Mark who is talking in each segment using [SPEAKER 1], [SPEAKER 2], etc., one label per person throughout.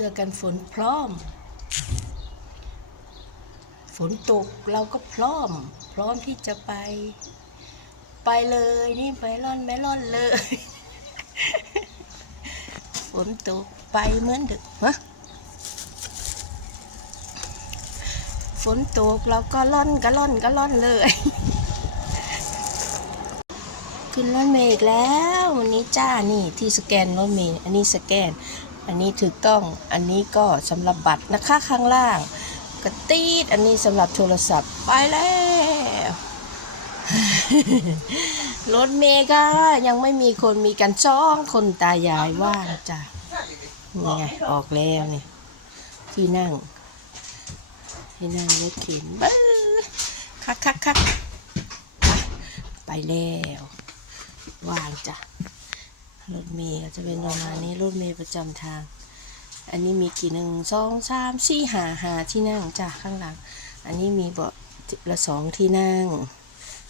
[SPEAKER 1] สื้อกันฝนพร้อม ฝนตกเราก็พร้อม พร้อมที่จะไป ไปเลยนี่ไปร่อนไม่ร่อนเลย ฝนตกไปเหมือนเดิมฮะฝนตกเราก็ร่อนก็ร่อนก็ร่อนเลย ขึ้นรถเมล์อีกแล้ว วันนี้จ้านี่ที่สแกนรถเมล์อันนี้สแกน อันนี้ถูกต้อง อันนี้ก็สำหรับบัตรนะคะข้างล่างกระตีดอันนี้สำหรับโทรศัพท์ไปแล้วรถเมล์ก็ยังไม่มีคนมีกันจ้องคนตายายว่างจ้ะนี่ไงออกแล้วเนี่ยที่นั่ง ที่นั่งรถเข็นบ้อคักคักคักไปแล้ว ว่างจ้ะ รถเมล์จะเป็นประมาณนี้รถเมล์ประจำทาง อันนี้มีกี่หนึ่งสองสามสี่หาหาที่นั่งจ้ะข้างหลัง อันนี้มีเบาะละสองที่นั่ง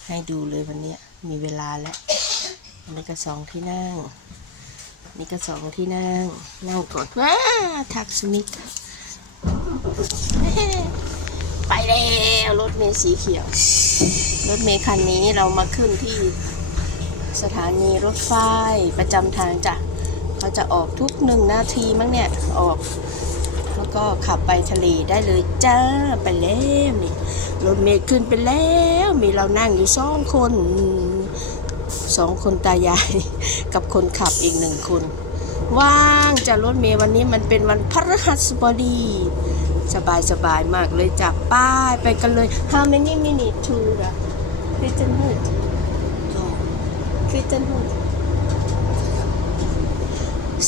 [SPEAKER 1] ให้ดูเลยวันนี้มีเวลาแล้วอันนี้ก็สองที่นั่งนี่ก็สองที่นั่งนั่งก่อนว้าทักสมิธไปแล้วรถเมล์สีเขียว รถเมล์คันนี้เรามาขึ้นที่ สถานีรถไฟประจำทางจ้ะเขาจะออกทุกหนึ่งนาทีมั้งเนี่ย ออก แล้วก็ขับไปทะเลได้เลยจ้าไปแล้วนี่รถเมล์ขึ้นไปแล้ว มีเรานั่งอยู่สองคนสองคนตายาย กับคนขับอีกหนึ่งคนว่างจะรถเมล์วันนี้มันเป็นวันพฤหัสบดีสบายสบายๆมากเลยจากป้ายไปกันเลย How many minutes to the Britain Hood คริสตันฮูด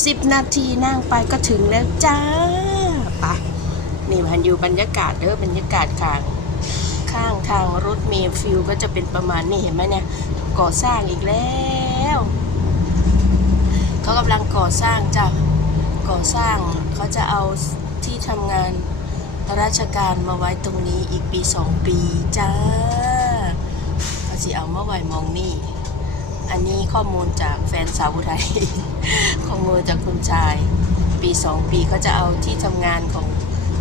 [SPEAKER 1] สิบนาทีนั่งไปก็ถึงแล้วจ้าปะนี่มันอยู่บรรยากาศเด้อบรรยากาศข้างข้างทางรถเมล์ฟิลก็จะเป็นประมาณนี้เห็นไหมเนี่ย ก่อสร้างอีกแล้วเขากำลังก่อสร้างจ้ะก่อสร้างเขาจะเอาที่ทำงานราชการมาไว้ตรงนี้อีกปีสองปีจ้าเขาสิเอามาไว้มองนี่ อันนี้ข้อมูลจากแฟนสาวอุทัยข้อมูลจากคุณชาย ปีสองปีเขาจะเอาที่ทำงานของ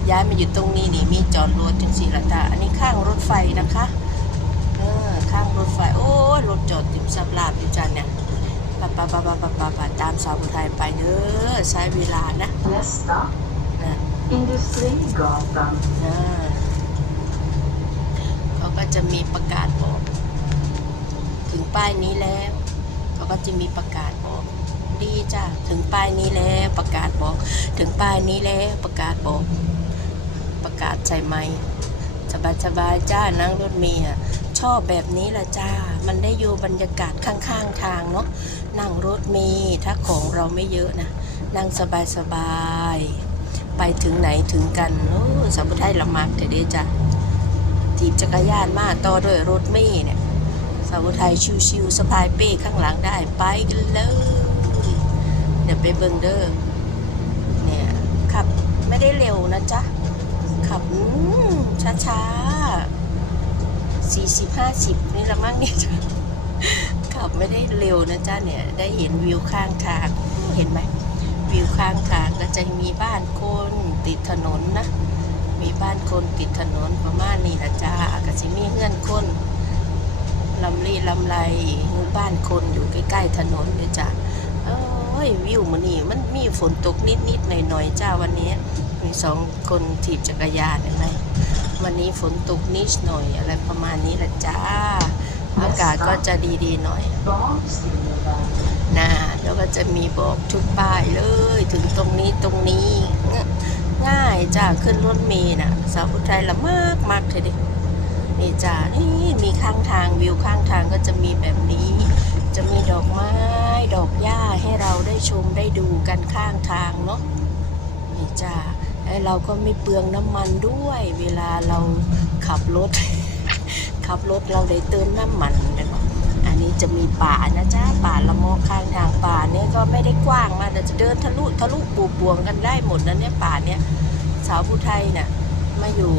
[SPEAKER 1] ย้ายมาอยู่ตรงนี้นี่มีจอดรถจังสีละตาอันนี้ข้างรถไฟนะคะเออข้างรถไฟโอ้ยรถจอดติดสับลาบอยู่จันเนี่ยปะปะปะปะปะปะปะตามสาวอุทัยไปเด้อใช้เวลานะ
[SPEAKER 2] Nästa
[SPEAKER 1] นะ
[SPEAKER 2] Industrigatan.
[SPEAKER 1] อ่าเขาก็จะมีประกาศบอกถึง ป้ายนี้แล้วเขาก็จะมีประกาศบอกดีจ้ะถึงป้ายนี้แล้วประกาศบอก ถึงป้ายนี้แล้วประกาศบอก ประกาศใส่ไม้สบายสบายๆจ้านั่งรถเมล์อะชอบแบบนี้ละจ้า มันได้อยู่บรรยากาศข้างๆทางเนาะนั่งรถเมล์ถ้าของเราไม่เยอะนะนั่งสบายสบายๆไปถึงไหนถึงกันโอ้สมุทัยละมักแต่เด้จ้ะถีบจักรยานมาต่อด้วยรถเมล์เนี่ย สาวไทยชิวๆสะพายเป้ข้างหลังได้ไปกันเลยเดี๋ยวไปเบิงเดอร์เนี่ยขับไม่ได้เร็วนะจ๊ะ ขับช้าๆสี่สิบห้าสิบนี่ละมั้งเนี่ยจ้ะขับไม่ได้เร็วนะจ๊ะเนี่ยได้เห็นวิวข้างทางเห็นไหมวิวข้างทางก็จะมีบ้านคนติดถนนนะ มีบ้านคนติดถนนประมาณนี้ละจ้าก็จะมีเพื่อนคน ลำลีลำไรบ้านคนอยู่ใกล้ ๆ ถนนเลยจ้ะเอ้ยวิวมันนี่มันมีฝนตกนิดๆหน่อยๆจ้าวันนี้มีสองคนถีบจักรยานเห็นไหมวันนี้ฝนตกนิดหน่อยอะไรประมาณนี้แหละจ้า อากาศก็จะดีๆหน่อยนะแล้วก็จะมีบอกทุกป้ายเลย ถึงตรงนี้ตรงนี้ ง่ายจ้าขึ้นรถเมล์น่ะ สาวอุทัยละมากมากเลยดิ นี่จ้านี่มีข้างทางวิวข้างทางก็จะมีแบบนี้ จะมีดอกไม้ ดอกหญ้าให้เราได้ชมได้ดูกันข้างทางเนาะนี่จ้าแล้วเราก็ไม่เปลืองน้ำมันด้วย เวลาเราขับรถ ขับรถเราได้เติมน้ำมันนะอันนี้จะมีป่านะจ๊ะป่าละมอข้างทางป่าเนี่ยก็ไม่ได้กว้างมากแต่จะเดินทะลุทะลุปูปวงกันได้หมดนะเนี่ยป่าเนี่ยสาวผู้ไทยน่ะ มาอยู่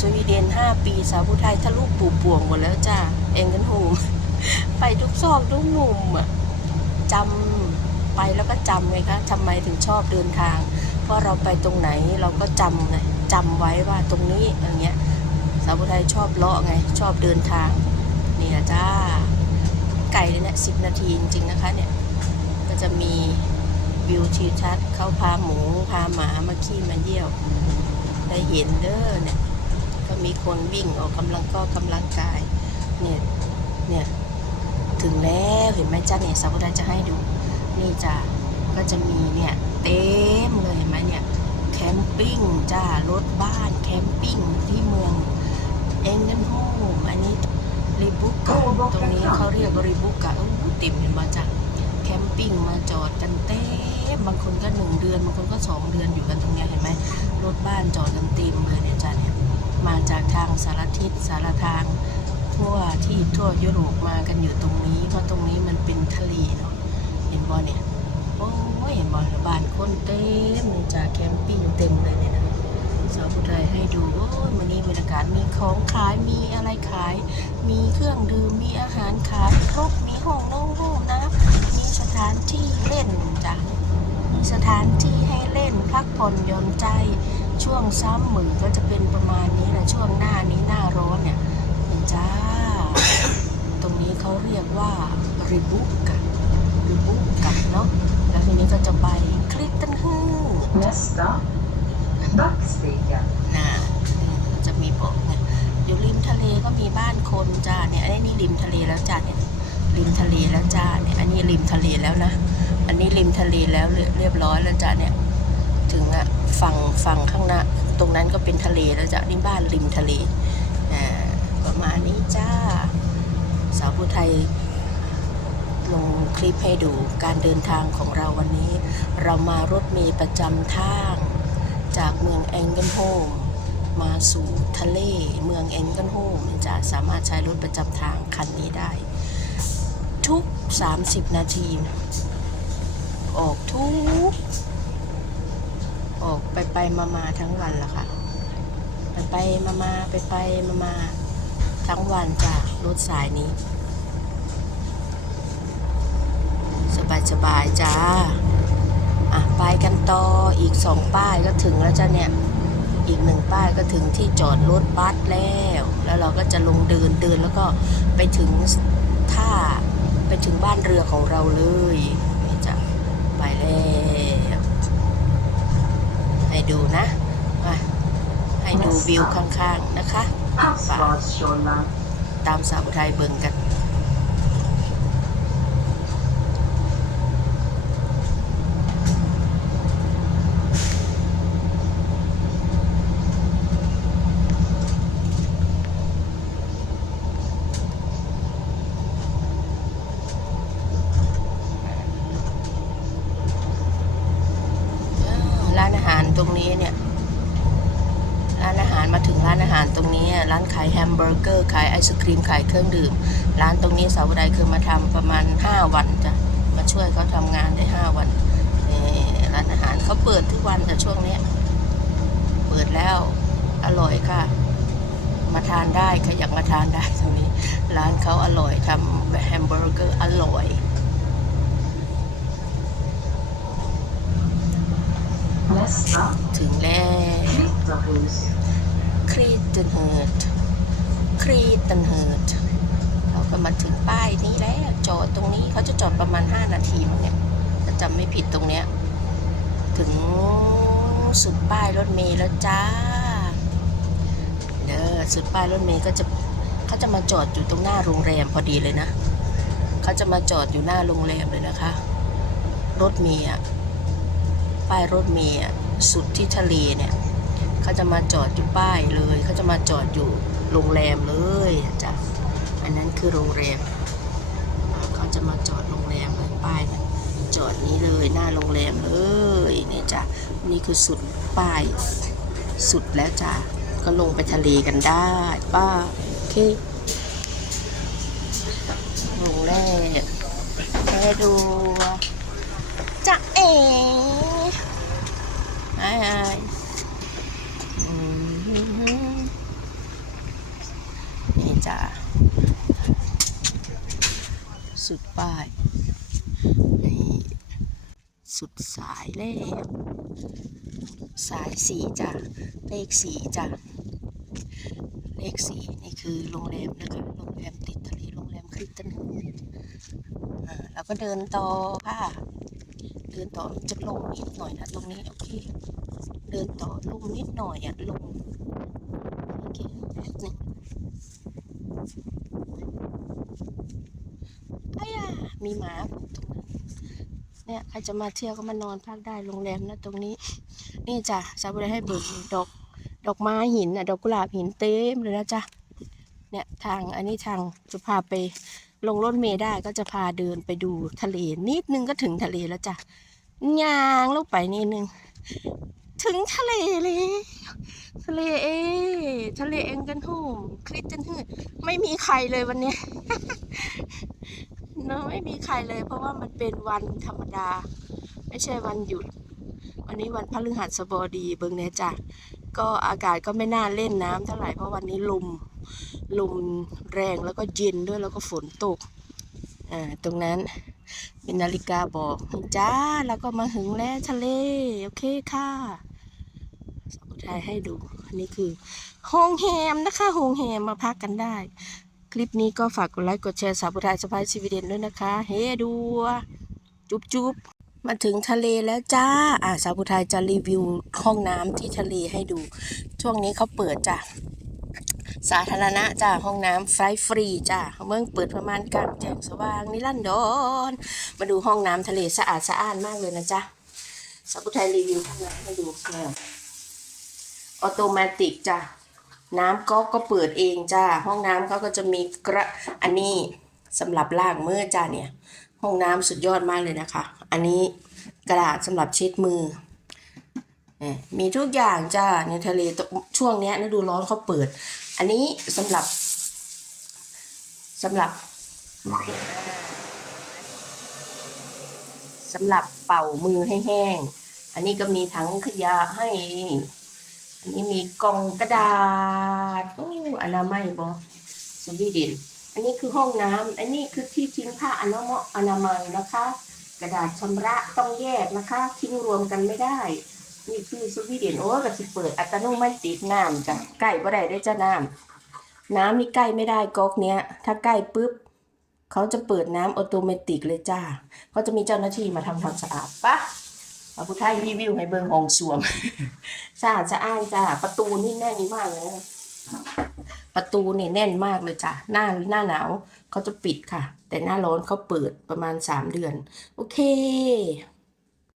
[SPEAKER 1] สวีเดนห้าปีสาวผู้ไทยทะลุปูปวงหมดแล้วจ้าเองกันหูมไปทุกซอกทุกมุมอะจำไปแล้วก็จำไงคะทำไมถึงชอบเดินทาง เพราะเราไปตรงไหนเราก็จำไงจำไว้ว่าตรงนี้อย่างเงี้ยสาวผู้ไทยชอบเลาะไง ชอบเดินทางนี่นะจ้าไก่เนี่ยสิบนาทีจริงๆนะคะเนี่ยก็จะมีวิวทิวทัศน์เขาพาหมูพาหมามาขี้มาเยี่ยว ได้เห็นเด้อเนี่ย ก็มีคนวิ่งออกกำลังก็กำลังกาย เนี่ย เนี่ย ถึงแล้วเห็นไหมจ้าเนี่ยสาวผู้ไทยจะให้ดู นี่จ้าก็จะมีเนี่ย เต็มเลยเห็นไหมเนี่ย แคมปิ้งจ้ารถบ้านแคมปิ้งที่เมืองเองกันโฮมอันนี้ริบุกะตรงนี้เขาเรียกว่าริบุกะโอ้โหติ่มเห็นมาจ้ะ แคมปิ้งมาจอดกันเต็มบางคนก็หนึ่งเดือน บางคนก็สองเดือนอยู่กันตรงเนี้ยเห็นไหมรถบ้านจอดกันเต็มเลยเนี่ยจ้ะเนี่ยมาจากทางสารทิศสารทางทั่วที่ทั่วยุโรปมากันอยู่ตรงนี้ เพราะตรงนี้มันเป็นทะเลเนาะเห็นบ่เนี่ยโอ้ยเห็นบ่บ้านคนเต็มเลยจ้าแคมปิ้งเต็มเลยเนี่ยนะสาวผู้ไทยให้ดูโอ้ยวันนี้บรรยากาศมีของขายมีอะไรขาย มีเครื่องดื่มมีอาหารขายครบมีห้องน้องห้องนะมี สถานที่เล่นจ้ะมีสถานที่ให้เล่นพักผ่อนหย่อนใจช่วงซ้ำมือก็จะเป็นประมาณนี้แหละช่วงหน้านี้หน้าร้อนเนี่ยนี่จ้า ตรงนี้เขาเรียกว่าริบุกะริบุกะเนาะแล้วทีนี้ก็จะไปคลิกตันฮือ
[SPEAKER 2] Next stop, Backstigen.
[SPEAKER 1] น่ะจะมีบอกเนี่ยอยู่ริมทะเลก็มีบ้านคนจ้าเนี่ยอันนี้ริมทะเลแล้วจ้าเนี่ย ริมทะเลแล้วจ้าเนี่ยอันนี้ริมทะเลแล้วนะ อันนี้ริมทะเลแล้วเรียบร้อยแล้วจ้าเนี่ย ถึงอะฝั่งฝั่งข้างหน้า ตรงนั้นก็เป็นทะเลแล้วจ้านี่บ้านริมทะเลอ่าประมาณนี้จ้า สาวผู้ไทยลงคลิปให้ดูการเดินทางของเราวันนี้ เรามารถเมล์ประจำทางจากเมืองแองเกิลโฮมมาสู่ทะเลเมืองแองเกิลโฮมจะสามารถใช้รถประจำทางคันนี้ได้ ทุก 30 นาที ออกทุก ออกไปไปมามาทั้งวันละค่ะ ไปไปมามาไปไปมามาทั้งวันจากรถสายนี้ สบายสบายจ้า อะ ไปกันต่ออีกสองป้ายก็ถึงแล้วจ้ะเนี่ยอีกหนึ่งป้ายก็ถึงที่จอดรถบัสแล้ว แล้วเราก็จะลงเดินเดินแล้วก็ไปถึงท่า ไปถึงบ้านเรือของเราเลยนี่จ้ะไปแล้วให้ดูนะมาให้ดูวิวข้างๆนะคะ
[SPEAKER 2] Havsbadskjollen.
[SPEAKER 1] ตามสาวไทยเบิ่งกันร้านอาหารตรงนี้เนี่ย ร้านอาหารมาถึงร้านอาหารต รงนี้ร้านขายแฮมเบอร์เกอร์ขายไอศครีมขายเครื่องดื่ม ร้านตรงนี้สาวใดคือมาทำประมาณ 5 วันจ้ะมาช่วยเขาทำงานได้ 5 วันนี่ร้านอาหารเขาเปิดทุกวันแต่ช่วงเนี้ยเปิดแล้วอร่อยค่ะ มาทานได้ใครอยากมาทานได้ตรงนี้ ร้านเขาอร่อยทำแฮมเบอร์เกอร์อร่อย
[SPEAKER 2] Next stop,
[SPEAKER 1] ถึงแล้ว
[SPEAKER 2] Glitterhus.
[SPEAKER 1] ครีตันเฮิร์ต ครีตันเฮิร์ตเราก็มาถึงป้ายนี้แล้วจอดตรงนี้เขาจะจอดประมาณ 5 นาทีมั้งเนี่ยถ้าจำไม่ผิดตรงเนี้ย ถึงสุดป้ายรถเมล์แล้วจ้าเด้อสุดป้ายรถเมล์ก็จะเขาจะมาจอดอยู่ตรงหน้าโรงแรมพอดีเลยนะเขาจะมาจอดอยู่หน้าโรงแรมเลยนะคะ รถเมล์ป้ายรถเมล์สุดที่ทะเลเนี่ยเขาจะมาจอดอยู่ป้ายเลยเขาจะมาจอดอยู่ โรงแรมเลยจ้ะอันนั้นคือโรงแรมเขาจะมาจอดโรงแรมเลยป้ายเนี่ยจอดนี้เลยหน้าโรงแรมเลยนี่จ้ะนี่คือสุดป้ายสุดแล้วจ้ะก็ลงไปทะเลกันได้ป้าโอเคโรงแรมแค่ดูจะเอ๋ไอ้ไอ้ อืมนี่จ้ะ สุดป้ายนี่สุดสายแล้วสายสีจ้ะเลขสีจ้ะเลขสีนี่คือโรงแรมนะคะโรงแรมติดทะเลโรงแรมคริสตันฮูดแล้วก็เดินต่อค่ะ เดินต่อจะลงนิดหน่อยนะตรงนี้โอเค เดินต่อลงนิดหน่อยอะลงโอเคแป๊บนึง ไอ้ยามีหมาตรงนั้นเนี่ยใครจะมาเที่ยวก็มานอนพักได้โรงแรมนะตรงนี้ นี่จ้ะซาบุได้ให้เบิกดอกดอกไม้หินอะดอกกุหลาบหินเต็มเลยนะจ๊ะเนี่ยทางอันนี้ทางจะพาไปลงรถเมล์ได้ก็จะพาเดินไปดูทะเลนิดนึงก็ถึงทะเลแล้วจ้ะย่างลงไปนิดนึง ถึงทะเลเลยทะเลเอ ทะเลเองกันโฮมคริสตันฮืดไม่มีใครเลยวันเนี้ย เนอะไม่มีใครเลย เพราะว่ามันเป็นวันธรรมดา ไม่ใช่วันหยุด วันนี้วันพฤหัสบดีเบิ่งเนี่ยจ้ะก็อากาศก็ไม่น่าเล่นน้ำเท่าไหร่เพราะวันนี้ลมลมแรงแล้วก็เย็นด้วยแล้วก็ฝนตกอ่าตรงนั้นเป็นนาฬิกาบอกจ้าแล้วก็มาถึงแล้วทะเลโอเคค่ะสาวไทยให้ดู อันนี้คือโฮงแฮมนะคะโฮงแฮมมาพักกันได้ คลิปนี้ก็ฝากกดไลค์กดแชร์สาวไทยสบายชีวิตเด่นด้วยนะคะ เฮ้ดูจุ๊บจุ๊บมาถึงทะเลแล้วจ้า อ่าสาวผู้ไทยจะรีวิวห้องน้ำที่ทะเลให้ดู ช่วงนี้เขาเปิดจ้ะ สาธารณะจ้าห้องน้ำไฟฟรีจ้าเมืองเปิดประมาณกลางแจ้งสว่างนิรันดรมาดูห้องน้ำทะเลสะอาดสะอ้านมากเลยนะจ๊ะสาวผู้ไทยรีวิวห้องน้ำให้ดูเนี่ยออโตเมติกจ้ะ น้ำก็ก็เปิดเองจ้า ห้องน้ำเขาก็จะมีกระอันนี้สำหรับล้างมือจ้าเนี่ย ห้องน้ำสุดยอดมากเลยนะคะ อันนี้กระดาษสำหรับเช็ดมือเอ่อมีทุกอย่างจ้าในทะเลตช่วงเนี้ยฤดูร้อนเขาเปิด อันนี้สำหรับสำหรับสำหรับเป่ามือให้แห้ง อันนี้ก็มีถังขยะให้ อันนี้มีกล่องกระดาษโอ้อนามัยบอสวีเดนอันนี้คือห้องน้ำอันนี้คือที่ทิ้งผ้าอนามัยอนามัยนะคะ กระดาษชำระต้องแยกนะคะ ทิ้งรวมกันไม่ได้ นี่คือสวีเดนโอ้ก็สิเปิดอัตโนมัติน้ำจ้ะใกล้บ่ได้ได้จ้ะน้ำน้ำนี่ใกล้ไม่ได้ก๊อกเนี้ย ถ้าใกล้ปุ๊บเขาจะเปิดน้ำออโตเมติเลยจ้าเขาจะมีเจ้าหน้าที่มาทำความสะอาดปะ เอาผู้ไทยรีวิวให้เบิ่งห้องสวมสะอาดสะอ้านจ้าประตูนี่แน่นมากเลยนะประตูเนี่ยแน่นมากเลยจ้ะหน้าหน้าหนาวเขาจะปิดค่ะ แต่หน้าร้อนเขาเปิดประมาณสามเดือน โอเค